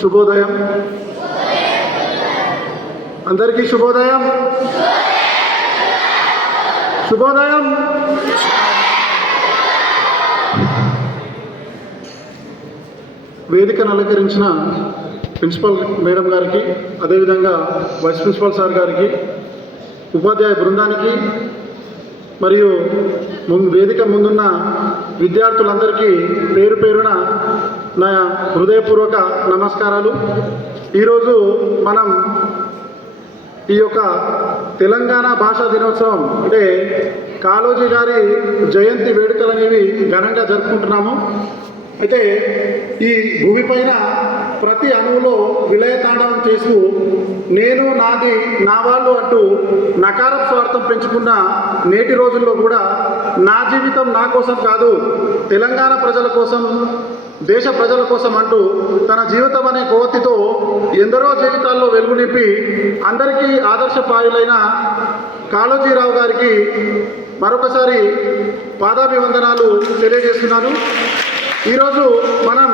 శుభోదయం. అందరికీ శుభోదయం. శుభోదయం. వేదికను అలంకరించిన ప్రిన్సిపల్ మేడం గారికి అదేవిధంగా వైస్ ప్రిన్సిపల్ సార్ గారికి ఉపాధ్యాయ బృందానికి మరియు ముందు వేదిక ముందున్న విద్యార్థులందరికీ పేరు పేరున నా హృదయపూర్వక నమస్కారాలు. ఈరోజు మనం ఈ యొక్క తెలంగాణ భాషా దినోత్సవం అంటే కాళోజీ గారి జయంతి వేడుకలు అనేవి ఘనంగా జరుపుకుంటున్నాము. అయితే ఈ భూమిపైన ప్రతి అణువులో విలయతాండవం చేస్తూ నేను నాది నా వాళ్ళు అంటూ నకార స్వార్థం పెంచుకున్న నేటి రోజుల్లో కూడా నా జీవితం నా కోసం కాదు తెలంగాణ ప్రజల కోసం దేశ ప్రజల కోసం అంటూ తన జీవితం అనే కోవతితో ఎందరో జీవితాల్లో వెలుగు నింపి అందరికీ ఆదర్శపాయులైన కాళోజీరావు గారికి మరొకసారి పాదాభివందనాలు తెలియజేస్తున్నాను ఈరోజు మనం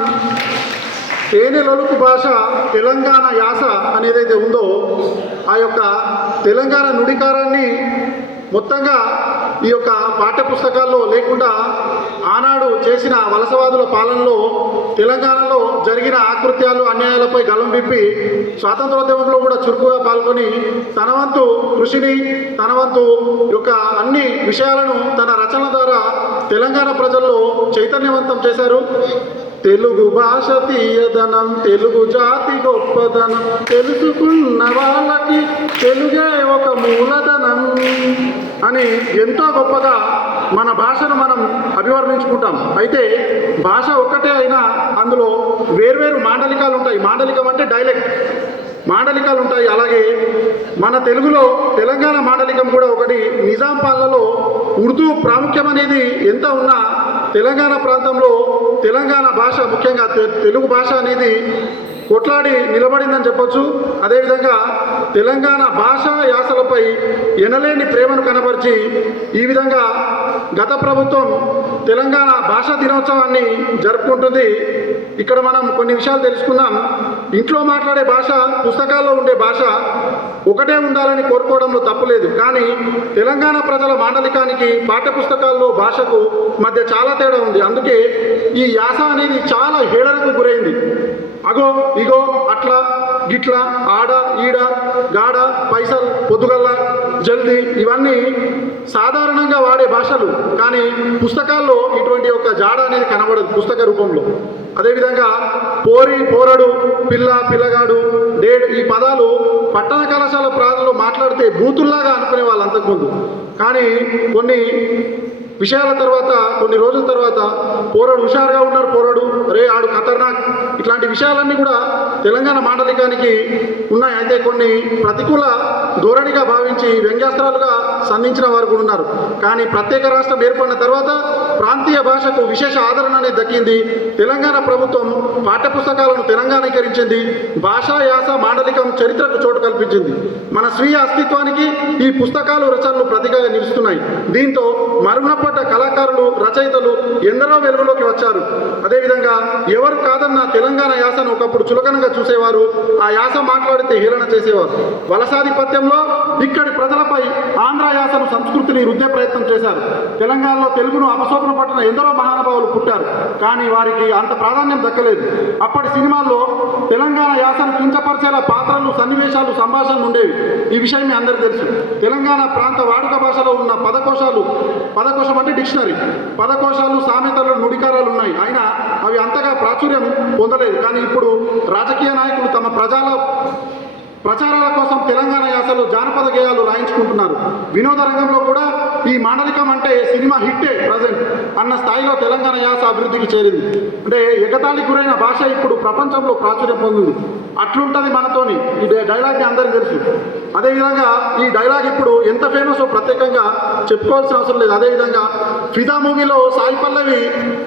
తేనె లొలుపు భాష తెలంగాణ యాస అనేదైతే ఉందో ఆ యొక్క తెలంగాణ నుడికారాన్ని మొత్తంగా ఈ యొక్క పాఠ్యపుస్తకాల్లో లేకుండా ఆనాడు చేసిన వలసవాదుల పాలనలో తెలంగాణలో జరిగిన ఆకృత్యాలు అన్యాయాలపై గలం విప్పి స్వాతంత్రోద్యమంలో కూడా చురుకుగా పాల్గొని తన వంతు కృషిని తన వంతు యొక్క అన్ని విషయాలను తన రచనల ద్వారా తెలంగాణ ప్రజల్లో చైతన్యవంతం చేశారు. తెలుగు భాష తీయదనం తెలుగు జాతి గొప్పదనం తెలుసుకున్న వాళ్ళకి తెలుగే ఒక మూలధనం. అని ఎంతో గొప్పగా మన భాషను మనం అభివర్ణించుకుంటాం. అయితే భాష ఒక్కటే అయినా అందులో వేర్వేరు మాండలికాలు ఉంటాయి. మాండలికం అంటే డైలెక్ట్ మాండలికాలు ఉంటాయి. అలాగే మన తెలుగులో తెలంగాణ మాండలికం కూడా ఒకటి. నిజాంపాలలో ఉర్దూ ప్రాముఖ్యం అనేది ఎంత ఉన్నా తెలంగాణ ప్రాంతంలో తెలంగాణ భాష ముఖ్యంగా తెలుగు భాష అనేది కొట్లాడి నిలబడిందని చెప్పొచ్చు. అదేవిధంగా తెలంగాణ భాష యాసలపై ఎనలేని ప్రేమను కనబరిచి ఈ విధంగా గత ప్రభుత్వం తెలంగాణ భాషా దినోత్సవాన్ని జరుపుకుంటుంది. ఇక్కడ మనం కొన్ని విషయాలు తెలుసుకుందాం. ఇంట్లో మాట్లాడే భాష పుస్తకాల్లో ఉండే భాష ఒకటే ఉండాలని కోరుకోవడంలో తప్పులేదు కానీ తెలంగాణ ప్రజల మాండలికానికి పాఠ్యపుస్తకాల్లో భాషకు మధ్య చాలా తేడా ఉంది. అందుకే ఈ యాస అనేది చాలా హేళనకు గురైంది. అగో ఇగో అట్లా గిట్లా ఆడ ఈడ గాడ పైసల్ పొద్దుగల్ల జల్దీ ఇవన్నీ సాధారణంగా వాడే భాషలు. కానీ పుస్తకాల్లో ఇటువంటి ఒక జాడ అనేది కనబడదు పుస్తక రూపంలో. అదేవిధంగా పోరి పోరడు పిల్ల పిల్లగాడు డేడ్ ఈ పదాలు పట్టణ కళాశాల ప్రాంతంలో మాట్లాడితే బూతుల్లాగా అనుకునే వాళ్ళు అంతకుముందు. కానీ కొన్ని విషయాల తర్వాత కొన్ని రోజుల తర్వాత పోరాడు హుషారుగా ఉన్నారు పోరాడు రే ఆడు ఖతర్నాక్. ఇట్లాంటి విషయాలన్నీ కూడా తెలంగాణ మాండలికానికి ఉన్నాయి. అయితే కొన్ని ప్రతికూల ధోరణిగా భావించి వ్యంగ్యాస్త్రాలుగా సంధించిన వారు కూడా ఉన్నారు. కానీ ప్రత్యేక రాష్ట్రం ఏర్పడిన తర్వాత ప్రాంతీయ భాషకు విశేష ఆదరణ అనేది దక్కింది. తెలంగాణ ప్రభుత్వం పాఠ్యపుస్తకాలను తెలంగాణీకరించింది భాషా యాస మాండలికం చరిత్రకు చోటు కల్పించింది. మన స్వీయ అస్తిత్వానికి ఈ పుస్తకాలు రచనలు ప్రతిగా నిలుస్తున్నాయి. దీంతో మరుగునపడ్డ కళాకారులు రచయితలు ఎందరో వెలుగులోకి వచ్చారు. అదేవిధంగా ఎవరు కాదన్న తెలంగాణ యాసను ఒకప్పుడు చులకనగా చూసేవారు ఆ యాస మాట్లాడితే హేళన చేసేవారు. వలసాధిపత్యంలో ఇక్కడి ప్రజలపై ఆంధ్ర యాసను సంస్కృతిని రుద్దే ప్రయత్నం చేశారు. తెలంగాణలో తెలుగును అపశోభన పట్టిన ఎందరో మహానుభావులు పుట్టారు. కానీ వారికి అంత ప్రాధాన్యం దక్కలేదు. అప్పటి సినిమాల్లో తెలంగాణ యాసను కించపరిచేలా పాత్రలు సన్నివేశాలు సంభాషణలు ఉండేవి. ఈ విషయం మీ అందరికీ తెలుసు. తెలంగాణ ప్రాంత వాడుక భాషలో ఉన్న పదకోశాలు పదకోశం అంటే డిక్షనరీ. పదకోశాలు సామెతలు నుడికారాలు ఉన్నాయి. అయినా అవి అంతగా ప్రాచుర్యం పొందలేదు. కానీ ఇప్పుడు రాజకీయ నాయకులు తమ ప్రజల ప్రచారాల కోసం తెలంగాణ యాసలో జానపద గేయాలు రాయించుకుంటున్నారు. వినోద రంగంలో కూడా ఈ మాండలికం అంటే సినిమా హిట్టే ప్రజెంట్ అన్న స్థాయిలో తెలంగాణ యాస అభివృద్ధికి చేరింది. అంటే ఎగతాళికి గురైన భాష ఇప్పుడు ప్రపంచంలో ప్రాచుర్యం పొందింది. అట్లుంటుంది మనతోని. ఈ డైలాగ్ డైలాగ్ని అందరికీ తెలుసు. అదేవిధంగా ఈ డైలాగ్ ఇప్పుడు ఎంత ఫేమస్ ప్రత్యేకంగా చెప్పుకోవాల్సిన అవసరం లేదు. అదేవిధంగా ఫిదా మూవీలో సాయి పల్లవి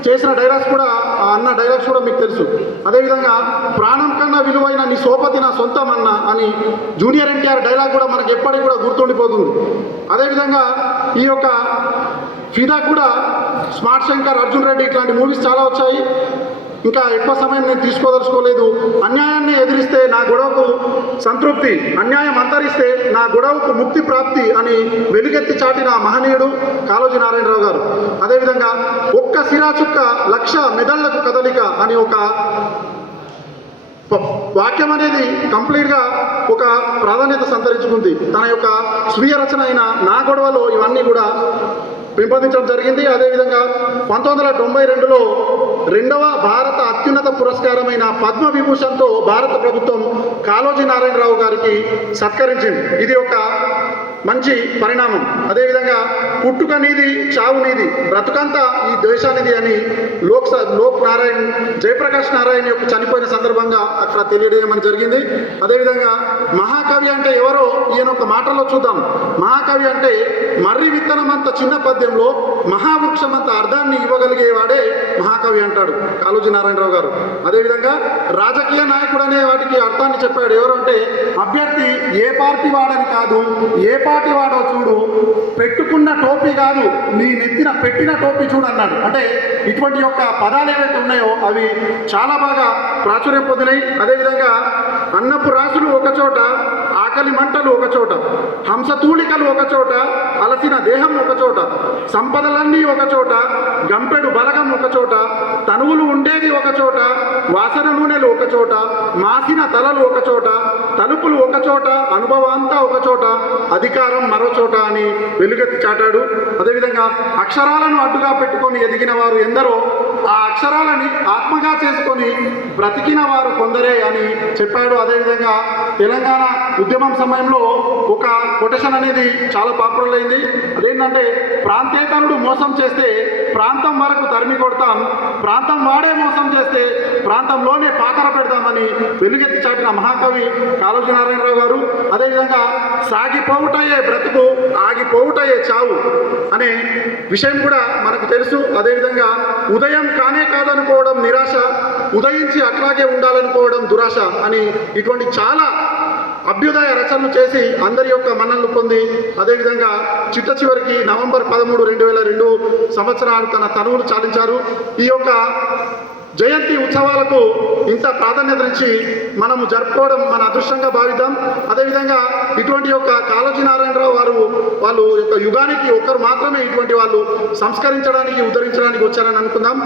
చేసిన డైలాగ్స్ కూడా ఆ అన్న డైలాగ్స్ కూడా మీకు తెలుసు. అదేవిధంగా ప్రాణం కన్నా విలువైన నీ సోపతి నా సొంతం అన్న అని జూనియర్ ఎన్టీఆర్ డైలాగ్ కూడా మనకి ఎప్పటికి కూడా గుర్తుండిపోతుంది. అదేవిధంగా ఈ యొక్క ఫిదా కూడా స్మార్ట్ శంకర్ అర్జున్ రెడ్డి ఇట్లాంటి మూవీస్ చాలా వచ్చాయి. ఇంకా ఎక్కువ సమయం నేను తీసుకోదలుచుకోలేదు. అన్యాయాన్ని ఎదిరిస్తే నా గొడవకు సంతృప్తి అన్యాయం అంతరిస్తే నా గొడవకు ముక్తి ప్రాప్తి అని వెలుగెత్తి చాటిన మహనీయుడు కాళోజీ నారాయణరావు గారు. అదేవిధంగా ఒక్క సిరాచుక్క లక్ష మెదళ్ళకు కదలిక అని ఒక వాక్యం అనేది కంప్లీట్గా ఒక ప్రాధాన్యత సంతరించుకుంది. తన యొక్క స్వీయ రచన అయిన నా గొడవలో ఇవన్నీ కూడా పెంపొందించడం జరిగింది. అదేవిధంగా పంతొమ్మిది వందల తొంభై రెండులో రెండవ భారత అత్యున్నత పురస్కారమైన పద్మ విభూషణ్తో భారత ప్రభుత్వం కాళోజీ నారాయణరావు గారికి సత్కరించింది. ఇది ఒక మంచి పరిణామం. అదేవిధంగా పుట్టుక నీది చావు నీది బ్రతుకంతా ఈ దేశానిది అని లోక్ లోక్ నారాయణ్ జయప్రకాష్ నారాయణ యొక్క చనిపోయిన సందర్భంగా అక్కడ తెలియజేయమని జరిగింది. అదేవిధంగా మహాకవి అంటే ఎవరో ఈయన ఒక మాటలో చూద్దాం. మహాకవి అంటే మర్రి విత్తనం అంత చిన్న పద్యంలో మహావృక్షం అంత అర్థాన్ని ఇవ్వగలిగేవాడే మహాకవి అంటాడు కాళోజీ నారాయణరావు గారు. అదేవిధంగా రాజకీయ నాయకుడు అనే వాటికి అర్థాన్ని చెప్పాడు ఎవరు అంటే అభ్యర్థి ఏ పార్టీ వాడని కాదు ఏ పార్టీ వాడో చూడు పెట్టుకున్న టోపీ కాదు నీ నెత్తిన పెట్టిన టోపీ చూడు అన్నాడు. అంటే ఇటువంటి యొక్క పదాలు ఏవైతే ఉన్నాయో అవి చాలా బాగా ప్రాచుర్యం పొందినాయి. అదేవిధంగా అన్నపు రాసులు ఒక చోట ఆకలి మంటలు ఒక చోట హంసతూలికలు ఒక చోట అలసిన దేహం ఒక చోట సంపదలన్నీ ఒక చోట గంపెడు బలగం ఒక చోట తనువులు ఉండేది ఒక చోట వాసన నూనెలు ఒక చోట మాసిన తలలు ఒక చోట చోట అనుభవాంతా ఒక చోట అధికారం మరో చోట అని వెలుగెత్తి చాటాడు. అదేవిధంగా అక్షరాలను అడ్డుగా పెట్టుకొని ఎదిగిన వారు ఎందరో ఆ అక్షరాలని ఆత్మగా చేసుకొని బ్రతికిన వారు కొందరే అని చెప్పాడు. అదేవిధంగా తెలంగాణ ఉద్యమం సమయంలో ఒక కొటేషన్ అనేది చాలా పాపులర్ అయింది. అదేంటంటే ప్రాంతేతరుడు మోసం చేస్తే ప్రాంతం వరకు తరిమి కొడతాం ప్రాంతం వాడే మోసం చేస్తే ప్రాంతంలోనే పాతర పెడతామని వెలుగెత్తి చాటిన మహాకవి కాళోజీ నారాయణరావు గారు అదేవిధంగా సాగిపోవుటయ్యే బ్రతుకు ఆగిపోవుటయ్యే చావు అనే విషయం కూడా మనకు తెలుసు. అదేవిధంగా ఉదయం కానే కాదనుకోవడం నిరాశ ఉదయించి అట్లాగే ఉండాలనుకోవడం దురాశ అని ఇటువంటి చాలా అభ్యుదయ రచనలు చేసి అందరి యొక్క మన్నలు పొంది అదేవిధంగా చిట్ట చివరికి నవంబర్ పదమూడు రెండు వేల రెండు సంవత్సరాలు తన తనువులు చాలించారు ఈ యొక్క జయంతి ఉత్సవాలకు ఇంత ప్రాధాన్యతనిచ్చి మనము జరుపుకోవడం మన అదృష్టంగా భావిద్దాం. అదేవిధంగా ఇటువంటి యొక్క కాళోజీ నారాయణరావు వారు వాళ్ళు యొక్క యుగానికి ఒకరు మాత్రమే ఇటువంటి వాళ్ళు సంస్కరించడానికి ఉద్ధరించడానికి వచ్చారని అనుకుందాం.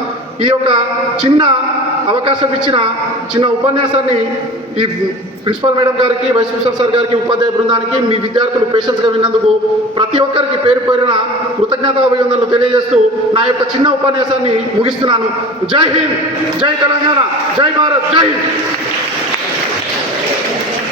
ఈ యొక్క చిన్న అవకాశం ఇచ్చిన చిన్న ఉపన్యాసాన్ని ఈ ప్రిన్సిపల్ మేడం గారికి వైస్ ప్రిన్సిపల్ సార్ గారికి ఉపాధ్యాయ బృందానికి మీ విద్యార్థులు పేషెన్స్గా విన్నందుకు ప్రతి ఒక్కరికి పేరు పేరున కృతజ్ఞత అభివందనలు తెలియజేస్తూ నా యొక్క చిన్న ఉపన్యాసాన్ని ముగిస్తున్నాను. జై హింద్ జై తెలంగాణ జై భారత్ జై హింద్.